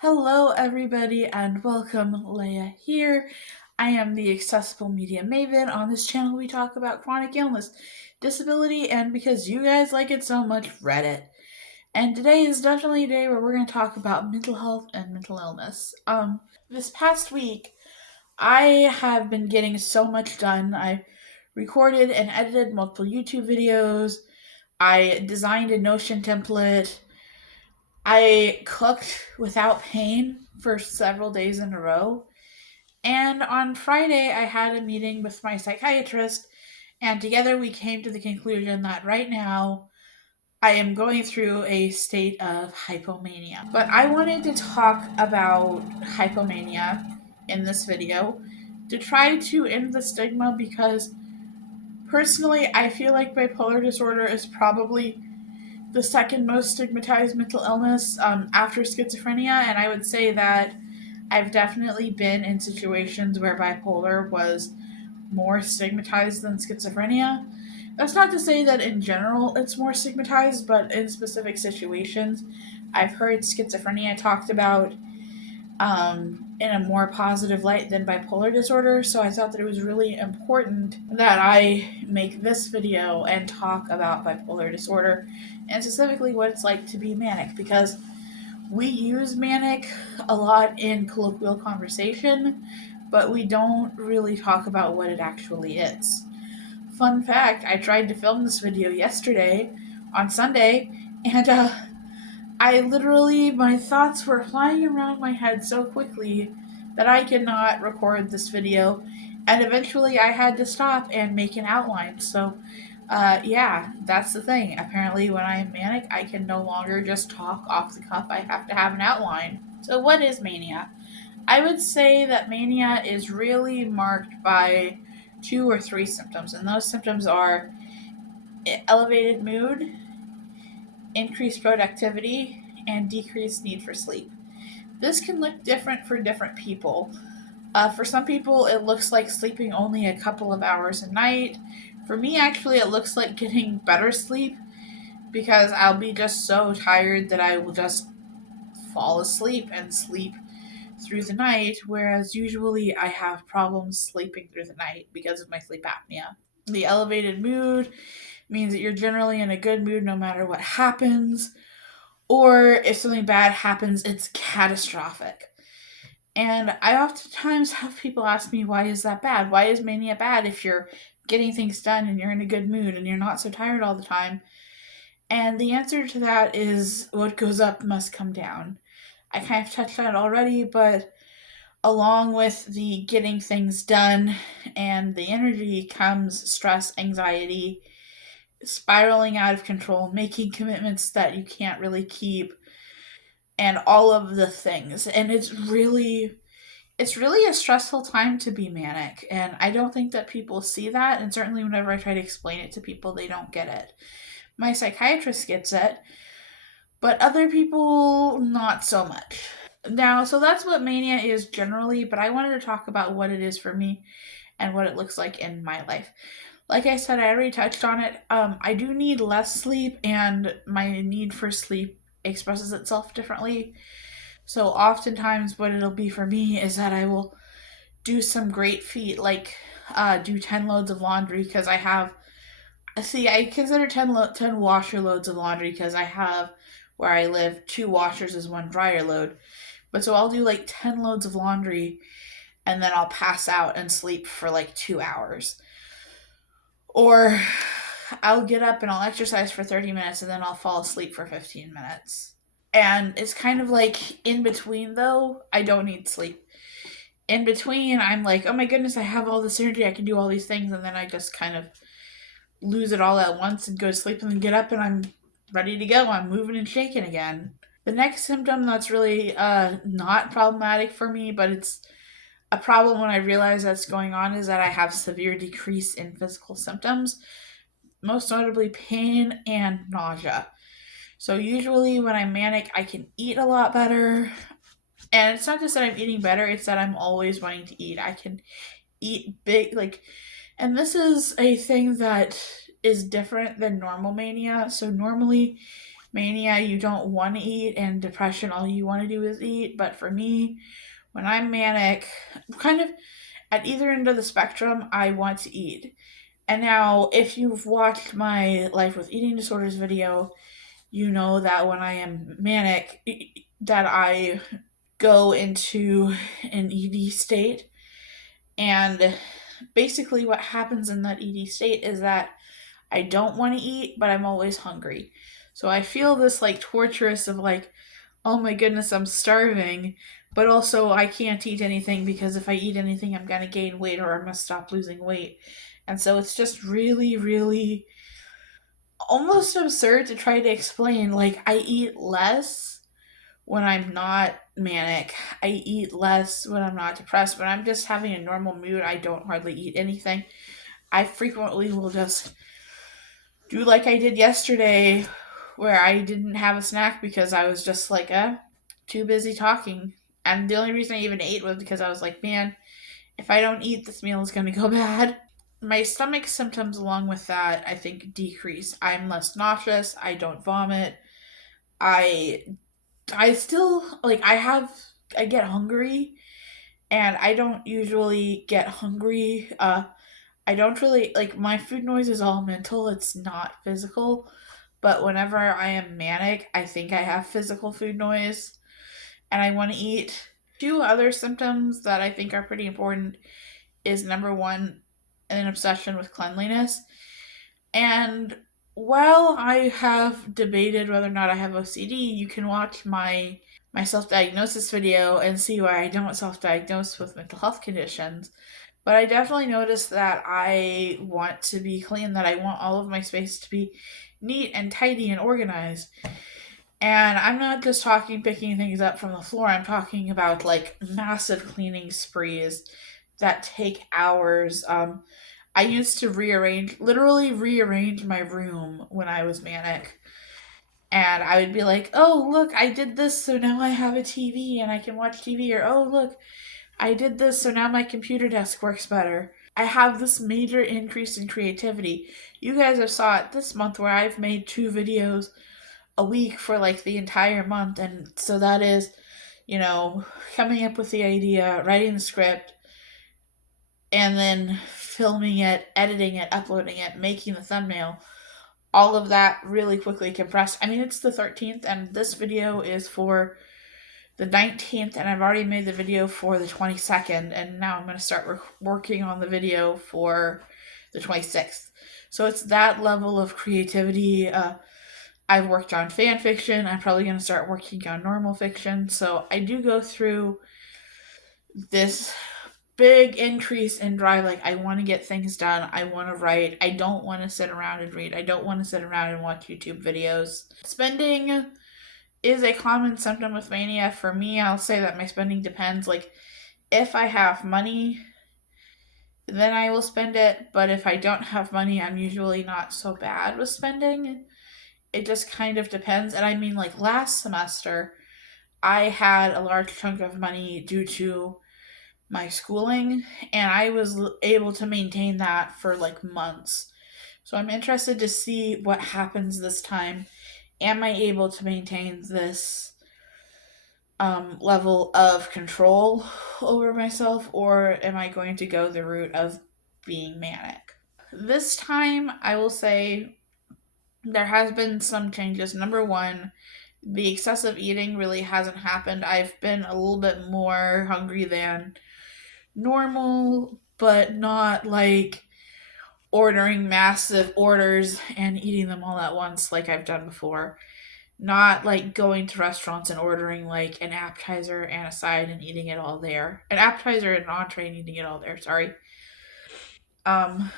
Hello, everybody, and welcome. Laigha here. I am the Accessible Media Maven. On this channel, we talk about chronic illness, disability, and because you guys like it so much, Reddit. And today is definitely a day where we're going to talk about mental health and mental illness. This past week, I have been getting so much done. I recorded and edited multiple YouTube videos. I designed a Notion template. I cooked without pain for several days in a row. And on Friday, I had a meeting with my psychiatrist, and together we came to the conclusion that right now I am going through a state of hypomania. But I wanted to talk about hypomania in this video to try to end the stigma because personally, I feel like bipolar disorder is probably the second most stigmatized mental illness after schizophrenia, and I would say that I've definitely been in situations where bipolar was more stigmatized than schizophrenia. That's not to say that in general it's more stigmatized, but in specific situations, I've heard schizophrenia talked about in a more positive light than bipolar disorder, so I thought that it was really important that I make this video and talk about bipolar disorder and specifically what it's like to be manic because we use manic a lot in colloquial conversation, but we don't really talk about what it actually is. Fun fact, I tried to film this video yesterday on Sunday, and I literally, my thoughts were flying around my head so quickly that I could not record this video. And eventually I had to stop and make an outline. So, yeah, that's the thing. Apparently, when I am manic, I can no longer just talk off the cuff. I have to have an outline. So, what is mania? I would say that mania is really marked by two or three symptoms. And those symptoms are elevated mood, increased productivity, and decreased need for sleep. This can look different for different people. For some people, it looks like sleeping only a couple of hours a night. For me, actually, it looks like getting better sleep because I'll be just so tired that I will just fall asleep and sleep through the night, whereas usually I have problems sleeping through the night because of my sleep apnea. The elevated mood means that you're generally in a good mood no matter what happens, or if something bad happens, it's catastrophic. And I oftentimes have people ask me, why is that bad? Why is mania bad if you're getting things done and you're in a good mood and you're not so tired all the time? And the answer to that is what goes up must come down. I kind of touched on it already, but along with the getting things done and the energy comes stress, anxiety, spiraling out of control, making commitments that you can't really keep, and all of the things. And it's really a stressful time to be manic, and I don't think that people see that, and certainly whenever I try to explain it to people, they don't get it. My psychiatrist gets it, but other people not so much. Now, so that's what mania is generally, but I wanted to talk about what it is for me and what it looks like in my life. Like I said, I already touched on it. I do need less sleep, and my need for sleep expresses itself differently. So oftentimes what it'll be for me is that I will do some great feat, like do 10 loads of laundry because I consider 10 washer loads of laundry because I have, where I live, 2 washers is 1 dryer load. But so I'll do like 10 loads of laundry and then I'll pass out and sleep for like 2 hours. Or I'll get up and I'll exercise for 30 minutes and then I'll fall asleep for 15 minutes. And it's kind of like in between, though, I don't need sleep. In between, I'm like, oh my goodness, I have all this energy, I can do all these things, and then I just kind of lose it all at once and go to sleep and then get up and I'm ready to go. I'm moving and shaking again. The next symptom that's really not problematic for me, but it's a problem when I realize that's going on, is that I have severe decrease in physical symptoms, most notably pain and nausea. So usually when I'm manic, I can eat a lot better. And it's not just that I'm eating better, it's that I'm always wanting to eat. I can eat big, like, and this is a thing that is different than normal mania. So normally mania, you don't want to eat, and depression, all you want to do is eat. But for me, when I'm manic, kind of at either end of the spectrum, I want to eat. And now, if you've watched my Life with Eating Disorders video, you know that when I am manic, that I go into an ED state. And basically, what happens in that ED state is that I don't want to eat, but I'm always hungry. So I feel this like torturous of like, oh my goodness, I'm starving, but also I can't eat anything because if I eat anything, I'm going to gain weight or I'm going to stop losing weight. And so it's just really, really almost absurd to try to explain. Like, I eat less when I'm not manic. I eat less when I'm not depressed. When I'm just having a normal mood, I don't hardly eat anything. I frequently will just do like I did yesterday, where I didn't have a snack because I was just like, too busy talking. And the only reason I even ate was because I was like, man, if I don't eat, this meal is going to go bad. My stomach symptoms, along with that, I think decrease. I'm less nauseous. I don't vomit. I I still like I get hungry, and I don't usually get hungry. I don't really like my food noise is all mental. It's not physical. But whenever I am manic, I think I have physical food noise and I want to eat. Two other symptoms that I think are pretty important is number one, an obsession with cleanliness. And while I have debated whether or not I have OCD, you can watch my self-diagnosis video and see why I don't self-diagnose with mental health conditions. But I definitely noticed that I want to be clean, that I want all of my space to be neat and tidy and organized. And I'm not just talking picking things up from the floor, I'm talking about like massive cleaning sprees that take hours. I used to literally rearrange my room when I was manic. And I would be like, oh, look, I did this, so now I have a TV and I can watch TV. Or, oh, look, I did this, so now my computer desk works better. I have this major increase in creativity. You guys have saw it this month where I've made 2 videos a week for like the entire month. And so that is, coming up with the idea, writing the script, and then filming it, editing it, uploading it, making the thumbnail. All of that really quickly compressed. I mean, it's the 13th, and this video is for the 19th, and I've already made the video for the 22nd, and now I'm going to start working on the video for the 26th. So it's that level of creativity. I've worked on fan fiction. I'm probably going to start working on normal fiction. So I do go through this big increase in drive. Like, I want to get things done. I want to write. I don't want to sit around and read. I don't want to sit around and watch YouTube videos. Spending is a common symptom with mania. For me, I'll say that my spending depends. Like, if I have money, then I will spend it. But if I don't have money, I'm usually not so bad with spending. It just kind of depends. And I mean, like, last semester, I had a large chunk of money due to my schooling, and I was able to maintain that for like months. So I'm interested to see what happens this time. Am I able to maintain this level of control over myself, or am I going to go the route of being manic? This time, I will say there has been some changes. Number one, the excessive eating really hasn't happened. I've been a little bit more hungry than normal, but not like ordering massive orders and eating them all at once like I've done before. Not like going to restaurants and ordering like an appetizer and a side and eating it all there. An appetizer and an entree and eating it all there, sorry. Um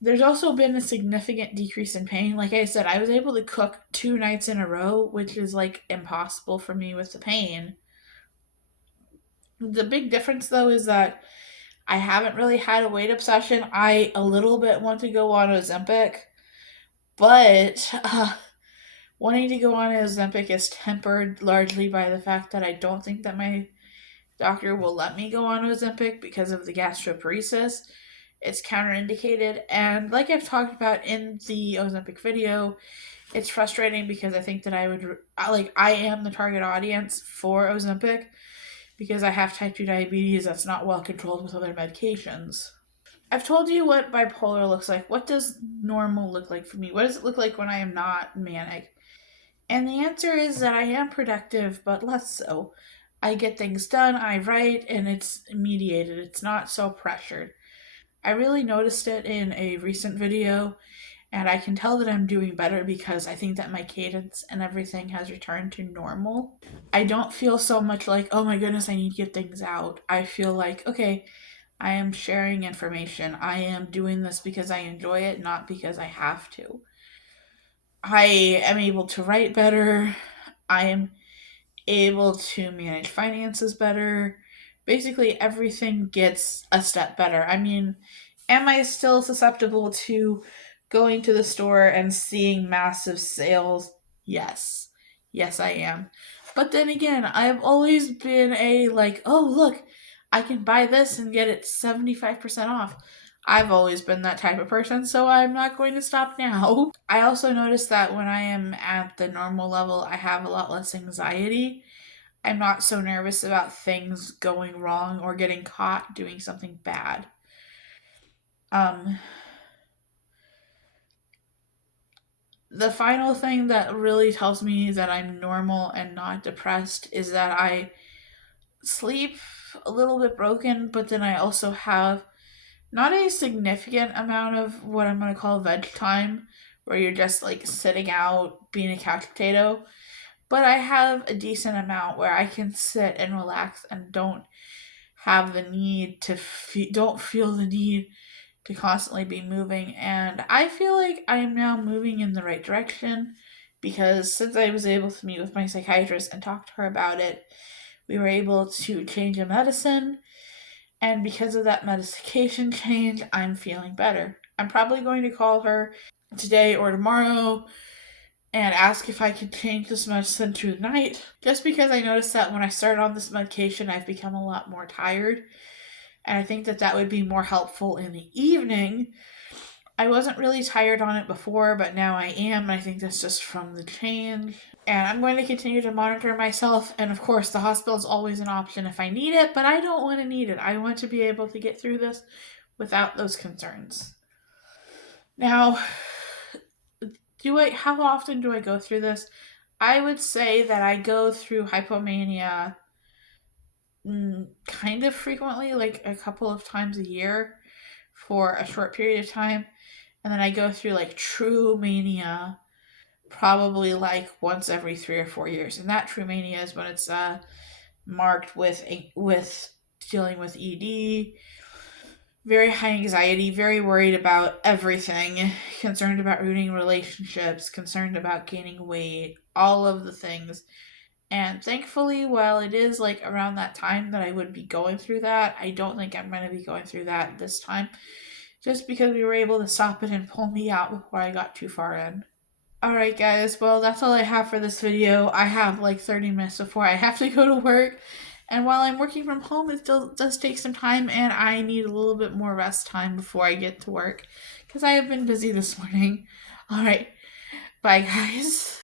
there's also been a significant decrease in pain. Like I said, I was able to cook 2 nights in a row, which is like impossible for me with the pain. The big difference though is that I haven't really had a weight obsession. I a little bit want to go on Ozempic, but wanting to go on Ozempic is tempered largely by the fact that I don't think that my doctor will let me go on Ozempic because of the gastroparesis. It's counterindicated, and like I've talked about in the Ozempic video, It's frustrating because I think that I am the target audience for Ozempic because I have type 2 diabetes that's not well controlled with other medications. I've told you what bipolar looks like. What does normal look like for me? What does it look like when I am not manic? And the answer is that I am productive, but less so. I get things done, I write, and it's mediated. It's not so pressured. I really noticed it in a recent video, and I can tell that I'm doing better because I think that my cadence and everything has returned to normal. I don't feel so much like, oh my goodness, I need to get things out. I feel like, okay, I am sharing information. I am doing this because I enjoy it, not because I have to. I am able to write better. I am able to manage finances better. Basically, everything gets a step better. I mean, am I still susceptible to going to the store and seeing massive sales? Yes. Yes, I am. But then again, I've always been a like, oh, look, I can buy this and get it 75% off. I've always been that type of person, so I'm not going to stop now. I also notice that when I am at the normal level, I have a lot less anxiety. I'm not so nervous about things going wrong or getting caught doing something bad. Um, the final thing that really tells me that I'm normal and not depressed is that I sleep a little bit broken, but then I also have not a significant amount of what I'm going to call veg time, where you're just like sitting out being a couch potato, but I have a decent amount where I can sit and relax and don't have the need to don't feel the need to constantly be moving. And I feel like I am now moving in the right direction because since I was able to meet with my psychiatrist and talk to her about it, we were able to change a medicine. And because of that medication change, I'm feeling better. I'm probably going to call her today or tomorrow and ask if I can change this medicine to night. Just because I noticed that when I started on this medication, I've become a lot more tired. And I think that that would be more helpful in the evening. I wasn't really tired on it before, but now I am. And I think that's just from the change. And I'm going to continue to monitor myself. And of course, the hospital is always an option if I need it, but I don't want to need it. I want to be able to get through this without those concerns. Now, how often do I go through this? I would say that I go through hypomania kind of frequently, like a couple of times a year for a short period of time. And then I go through like true mania probably like once every 3 or 4 years. And that true mania is when it's marked with dealing with ED, very high anxiety, very worried about everything, concerned about ruining relationships, concerned about gaining weight, all of the things. And thankfully, while it is like around that time that I would be going through that, I don't think I'm going to be going through that this time. Just because we were able to stop it and pull me out before I got too far in. Alright, guys, well, that's all I have for this video. I have like 30 minutes before I have to go to work. And while I'm working from home, it still does take some time, and I need a little bit more rest time before I get to work because I have been busy this morning. Alright, bye, guys.